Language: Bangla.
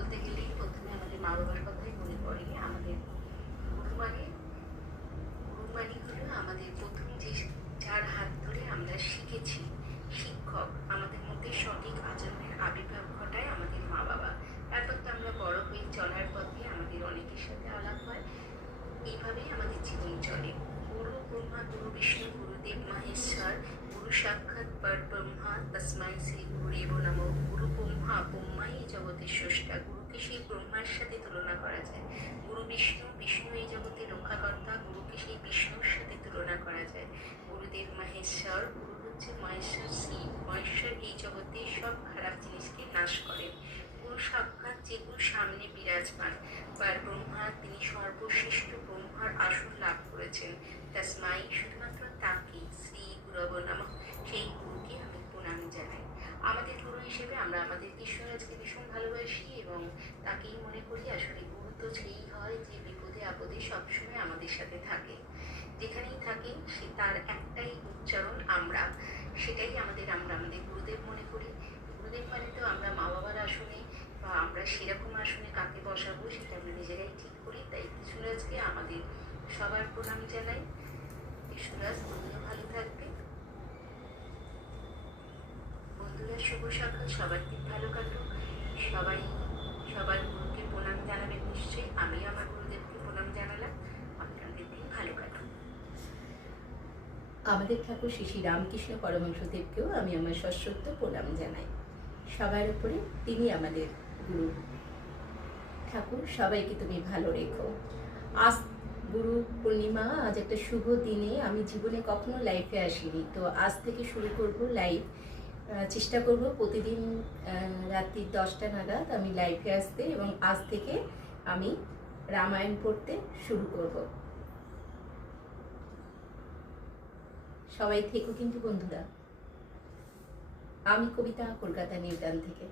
বলতে গেলেই প্রথমে আমাদের মা বাবার কথাই মনে পড়ে। আমাদের গুরু মানে হলো আমাদের প্রথম যে যার হাত ধরে আমরা শিখেছি, শিক্ষক। আমাদের মধ্যে সঠিক আচরণের আবির্ভাব ঘটায় আমাদের মা বাবা। তারপর তো আমরা বড় হয়ে চলার পথে আমাদের অনেকের সাথে আলাপ হয়। এইভাবেই আমাদের জীবন চলে। গুরু ব্রহ্মা গুরু বিষ্ণু গুরুদেব মহেশ্বর, গুরু সাক্ষাৎ পরব্রহ্মা তস্মাই শ্রী গুরুদেব নমঃ। গুরু ব্রহ্মা, ব্রহ্মাই এই জগতের স্রষ্টা। গুরুকে সেই ব্রহ্মার সাথে তুলনা করা যায়। গুরু বিষ্ণু, বিষ্ণু এই জগতের রক্ষাকর্তা। গুরুকে সেই বিষ্ণুর সাথে তুলনা করা যায়। গুরুদেব মহেশ্বর, গুরু হচ্ছে মহেশ্বর শ্রী। মহেশ্বর এই জগতে সব খারাপ জিনিসকে নাশ করেন। গুরু সাক্ষাৎ, যে গুরু সামনে বিরাজমান, ব্রহ্মা, তিনি সর্বশ্রেষ্ঠ ব্রহ্মার আসন লাভ করেছেন। তস্মাই, শুধুমাত্র তাকে, শ্রী গুরব নমঃ, সেই গুরুকে আমি প্রণাম জানাই। আমাদের গুরু হিসেবে আমরা আমাদের ঈশ্বরাজকে ভীষণ ভালোবাসি এবং তাকেই মনে করি। আসলে গুরু তো সেই হয় যে বিপদে আপদে সবসময় আমাদের সাথে থাকে। যেখানেই থাকে সে তার একটাই উচ্চারণ আমরা, সেটাই আমরা আমাদের গুরুদেব মনে করি। গুরুদেব মানে তো আমরা মা বাবার আসনে বা আমরা সেরকম আসনে কাকে বসাবো সেটা আমরা নিজেরাই ঠিক করি। তাই কৃষ্ণরাজকে আমাদের সবার প্রণাম জানাই। কৃষ্ণরাজ, তুমিও ভালো থাকবে। বন্ধুরা, শুভ সকাল, সবার দিন ভালো কাটুক। সবাই সবার গুরুকে প্রণাম জানাবেন নিশ্চয়ই। আমিও আমার গুরুদেবকে প্রণাম জানালাম। আপনাদের দিন ভালো কাটুক। আমাদের ঠাকুর শ্রী শ্রী রামকৃষ্ণ পরমহংসদেবকেও আমি আমার সশ্রদ্ধ প্রণাম জানাই। সবার উপরে তিনি আমাদের গুরু। ঠাকুর, সবাইকে তুমি ভালো রেখো। আজ গুরু পূর্ণিমা, আজ একটা শুভ দিনে। আমি জীবনে কখনো লাইফে আসিনি, তো আজ থেকে শুরু করব লাইভ। চেষ্টা করব প্রতিদিন রাত্রি 10টা নাগাদ আমি লাইভে আসতে, এবং আজ থেকে আমি রামায়ণ পড়তে শুরু করব। সবাই থেকো কিন্তু বন্ধুরা। আমি কবিতা, কলকাতা নিউটাউন থেকে।